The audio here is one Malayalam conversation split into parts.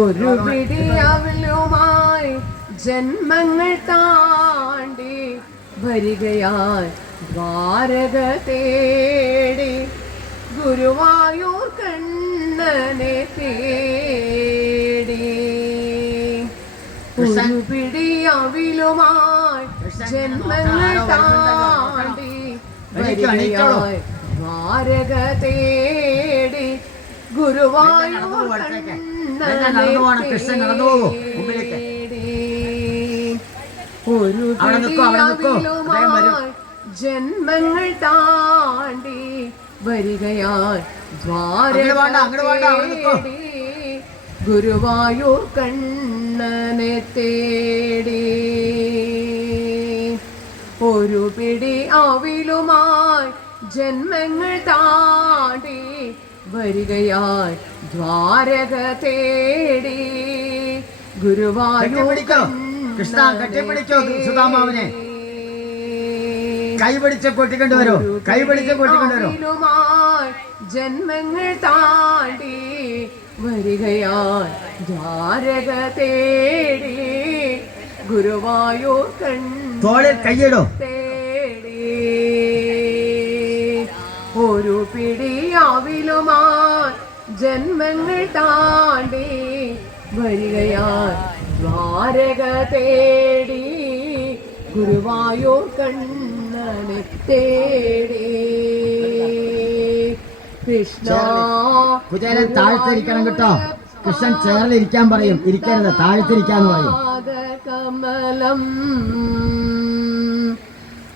ഒരു പിടിയവലുമായി ജന്മങ്ങൾ താണ്ടി വരികയാൽ ദ്വാരക തേടി ഗുരുവായൂർ കണ്ണനെ തേടി. ഒരു പിടിയവലുമായി ജന്മങ്ങൾ താണ്ടി വരികയാൽ ദ്വാരക തേടി ഗുരുവായൂർ ഒരു ജന്മങ്ങൾ താണ്ടി വരികയാൽ ദ്വാരകേടി ഗുരുവായൂർ കണ്ണനെ തേടി. ഒരു പിടി അവിലുമായി ജന്മങ്ങൾ താണ്ടി വരികയാൽ ദ്വാരക തേടി ഗുരുവായൂർ കൃഷ്ണ കെട്ടിപ്പിടിക്കോ സുധാമാവനെ കൈപിടിച്ച് കൊട്ടിക്കൊണ്ടുവരോ കൈപിടിച്ച് കൊട്ടിക്കൊണ്ടുവരോ. ജന്മങ്ങൾ താണ്ടി വരികയാൽ ദ്വാരക തേടി ഗുരുവായൂർ തോളിൽ കയ്യിടോ തേടി. ഒരു പിടി അവിലുമായി ജന്മങ്ങൾ താണ്ടി വരികയാൽ ദ്വാരക തേടി ഗുരുവായൂർ കണ്ണനെ തേടി. കൃഷ്ണ കുചേരൻ താഴ്ത്തിരിക്കണം കേട്ടോ. കൃഷ്ണൻ ചേർന്നിരിക്കാൻ പറയും, ഇരിക്കരുത്, താഴ്ത്തിരിക്കാന്ന് പറയും. കമലം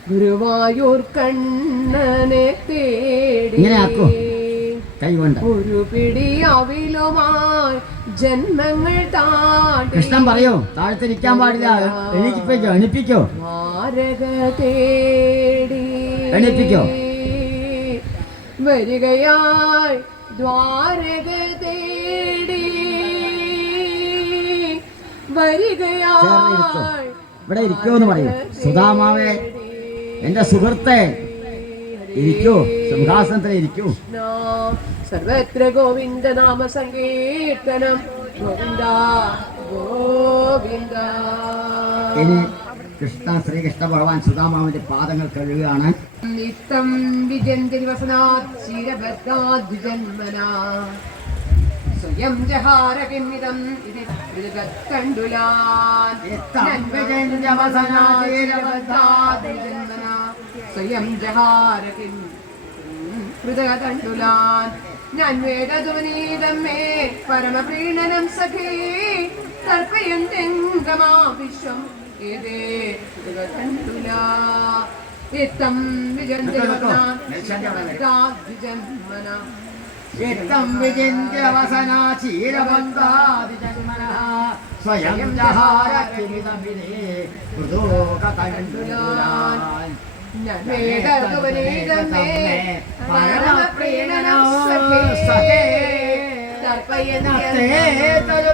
ഗുരുവായൂർ കണ്ണനെ തേടി. ഇങ്ങനെ ആക്കൂ കൈകൊണ്ട്. ഒരു പിടി അവിലുമായി ജന്മങ്ങൾ താണ്ടി. കൃഷ്ണൻ പറയൂ താഴ്ത്തിരിക്കാൻ പാടില്ല, എണീപ്പിക്കോ എണിപ്പിക്കോ ദ്വാരക തേടി എണീപ്പിക്കോ. വരികയായി ദ്വാരക തേടി വരികയായി. ഇവിടെ ഇരിക്കോന്ന് പറയൂ. സുധാമാവേ എന്റെ സുഹൃത്തെ ഇരിക്കൂ, സിംഹാസനത്തിൽ ഇരിക്കൂ. സർവത്ര ഗോവിന്ദ നാമ സങ്കീർത്തനം ഗോവിന്ദ ഗോവിന്ദ. ഇനി കൃഷ്ണ ശ്രീകൃഷ്ണ ഭഗവാൻ സുധാമാവിന്റെ പാദങ്ങൾ കഴുകുകയാണ്. നിത്തം വിജന്തി വസനാത് ക്ഷീരഭദ്രാദ്വിജന്മനാ സ്വയം ജഹാര കിമിതം ഇതി കണ്ടുലാൻ. സ്വയം ജഹാര കണ്ടുലാൻ. ഞാൻ വേദധ്വനീതം മേ പരമപ്രീണനം സഖേ തർപ്പയന്തെങ്കമാ വിശ്വം ഏതേ കണ്ടുലാ. ഇത്തം വിജന്തി വസനാദ്വിജന്മനാ സ്വയം ജഹാര കിമിതമിതി കണ്ടുലാൻ. വേദധ്വനീതം മേ പരമപ്രീണനം സഖേ തർപ്പയന്തെങ്കമാ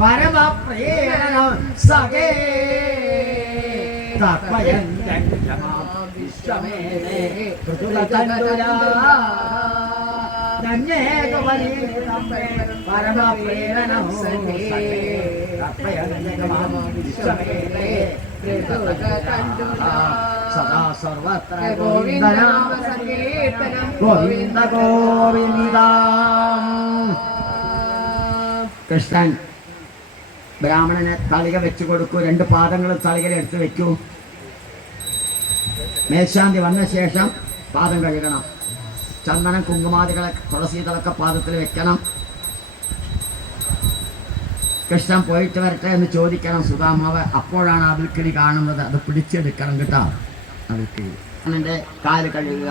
പരമപ്രീണനം സഖേ തർപ്പയന്തെങ്കമാ വിശ്വമേതേ പരമപ്രീണനം സഖേ തർപ്പയന്തെങ്കമാ വിശ്വമേതേ സദാ സർവത്ര ഗോവിന്ദനാമ സങ്കീർത്തനം ഗോവിന്ദ ഗോവിന്ദ. കൃഷ്ണൻ ബ്രാഹ്മണന് തളിക വെച്ചു കൊടുക്കൂ. രണ്ട് പാദങ്ങളും തളികയിൽ എടുത്ത് വെക്കൂ. മേൽശാന്തി വന്ന ശേഷം പാദം കഴുകണം. ചന്ദനം കുങ്കുമാദികളെ തുളസീതളൊക്കെ പാദത്തിൽ വെക്കണം. കൃഷ്ണൻ പോയിട്ട് വരട്ടെ എന്ന് ചോദിക്കണം സുധാമാവ്. അപ്പോഴാണ് അവിൽക്കിളി കാണുന്നത്. അത് പിടിച്ചെടുക്കണം കേട്ടോ. അവിൽക്കിളി എൻ്റെ കാല് കഴുകുക.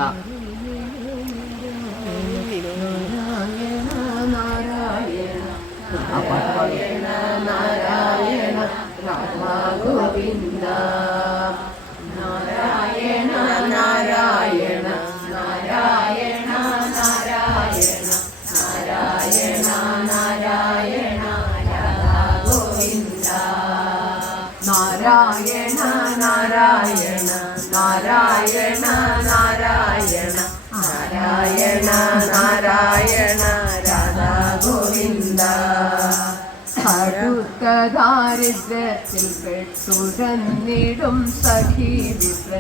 നാരായണ നാരായണ രാമ ഗോവിന്ദ. നാരായണ നാരായണ നാരായണ നാരായണ നാരായണ നാരായണ ഗോവിന്ദ. നാരായണ നാരായണ നാരായണ നാരായണ നാരായണ നാരായണ രാധാ ഗോവിന്ദ അടുത്ത ദാരിദ്ര്യത്തിൽ പെട്ടുഴന്നിടും സഖി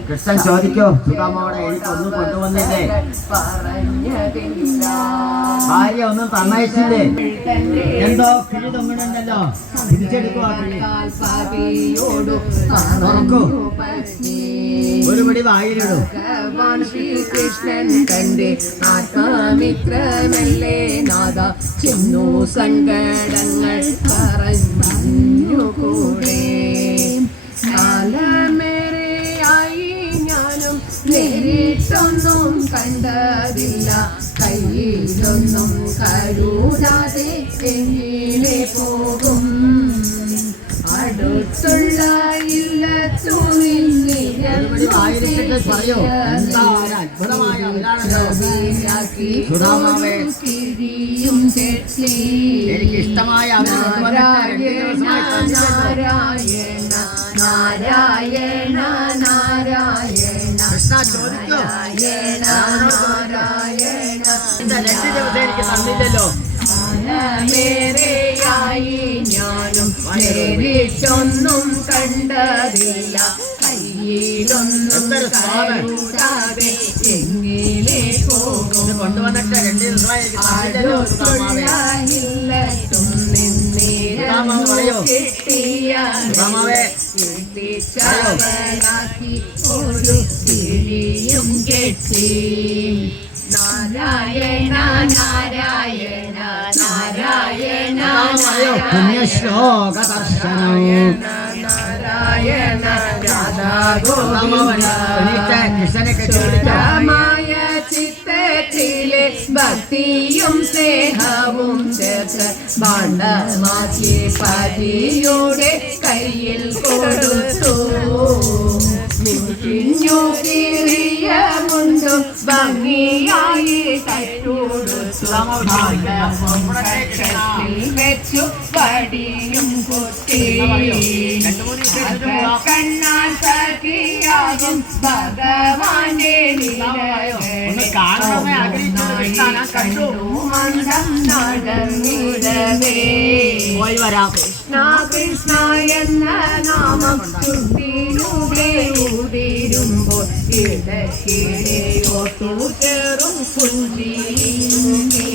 കൃഷ്ണൻ ചോദിക്കോ സുധാമാവോടെ എനിക്കൊന്നും കൊണ്ടുവന്നില്ലേ? പറഞ്ഞതില്ല. ഭാര്യ ഒന്നും തന്നയച്ചില്ലേ? എന്തോ കിളി തൊങ്ങണല്ലോ, തിരിച്ചെടുക്കുവാ കിളി. തുറക്കൂ, ഒരു പടി വായിലിടൂ. ഭഗവാൻ ശ്രീകൃഷ്ണൻ കണ്ടേ ആത്മാമിത്രമല്ലേ നാഥ ചെന്നു സങ്കടങ്ങൾ പറഞ്ഞുകൂടെ. കാലമേറെയായി ഞാനും നേരിട്ടൊന്നും കണ്ടതില്ല, കയ്യിലൊന്നും കരുതാതെ എങ്ങനെ പോകും. അടുത്തുള്ള ഇല്ലത്തു പറയൂ, എന്താ ഒരു അത്ഭുതമായ കിഴിയും എനിക്ക് ഇഷ്ടമായ നാരായണ നാരായണ നാരായണ നാരായണ കൃഷ്ണ ചോദിക്കോ, നാരായണ നാരായണ. 2 ദിവസം എനിക്ക് തന്നില്ലല്ലോ. മേരെയായി ഞാനും നേരിട്ടൊന്നും കണ്ടതില്ല, കയ്യിലൊന്നും കരുതാതെ എങ്ങനെ പോകും. കൊണ്ടുവന്നിട്ട് 2 ദിവസമായി ഇല്ലത്തും കിട്ടിയ ചവനാക്കി ഒരു കിഴിയും കെട്ടി. നാരായണ നാരായണ നാരായണ പുണ്യശ്ലോക ദർശനം. നാരായണ കൃഷ്ണനെ രാമായ ചിത്തത്തിലെ ഭക്തിയും സ്നേഹവും ചേർത്ത് ഭാണ്ഡമാക്കി പതിയുടെ കയ്യിൽ കൊടുത്തു. മിഴിഞ്ഞു കീറിയ മുണ്ടും ഭംഗിയായി തട്ടുടുത്തു. വെച്ചു പടിയും കുത്തി കണ്ണാൻ സഖിയാകും ഭഗവാന്റെ മന്ദം നടന്നിടവേ. കൃഷ്ണ കൃഷ്ണ എന്ന നാമം ചുണ്ടിലൂടെ ഊതിരുമ്പോൾ ഇടക്കിടെയോട്ടു ചേറും പുഞ്ചിരി.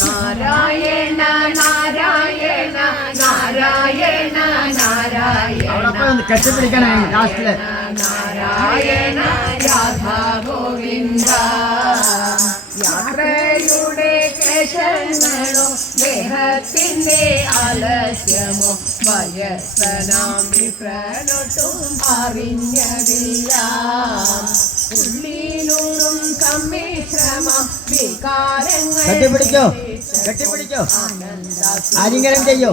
നാരായണ നാരായണ നാരായണ നാരായണ കെട്ടിപ്പിടിക്കണേ ലാസ്റ്റില്. നാരായണ രാധാ ഗോവിന്ദ. യാത്രയുടെ ക്ലേശങ്ങളോ ദേഹത്തിന്റെ ആലസ്യമോ വയസ്സനാം വിപ്രനൊട്ടും അറിഞ്ഞതില്ല. ഉള്ളിലൂറും സമ്മിശ്രമ വികാരങ്ങൾ കെട്ടിപ്പിടിക്കോ, കെട്ടിപ്പിടിക്കോ, ആലിംഗനം ചെയ്യോ.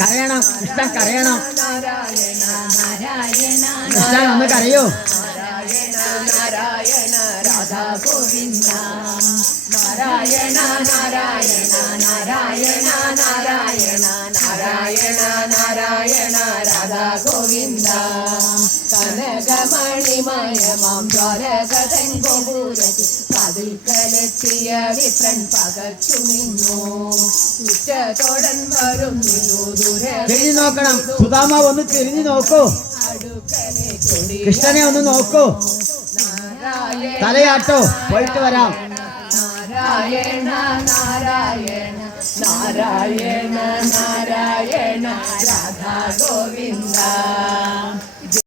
കരയണം കൃഷ്ണൻ, കരയണം. നാരായണ നാരായണ കൃഷ്ണൻ ഒന്ന് കരയോ. നാരായണ നാരായണ രാധാ ഗോവിന്ദ. നാരായണ നാരായണ നാരായണ നാരായണ നാരായണ നാരായണ രാധാ ഗോവിന്ദ. കനകമണിമയമാം ദ്വാരകതൻ ഗോപുരത്തിൽ പതിൽക്കലെത്തിയ വിപ്രൻ പകച്ചു നിന്നു. ഉച്ചത്തോടൻ വരും നിന്നു തിരിഞ്ഞു നോക്കണം. സുധാമ ഒന്ന് തിരിഞ്ഞു നോക്കൂ. അടുക്കലെ കൊടി കൃഷ്ണനെ ഒന്ന് നോക്കൂ. തലയാട്ടോ, പോയിട്ട് വരാം. നാരായണ നാരായണ നാരായണ നാരായണ രാധാ ഗോവിന്ദ.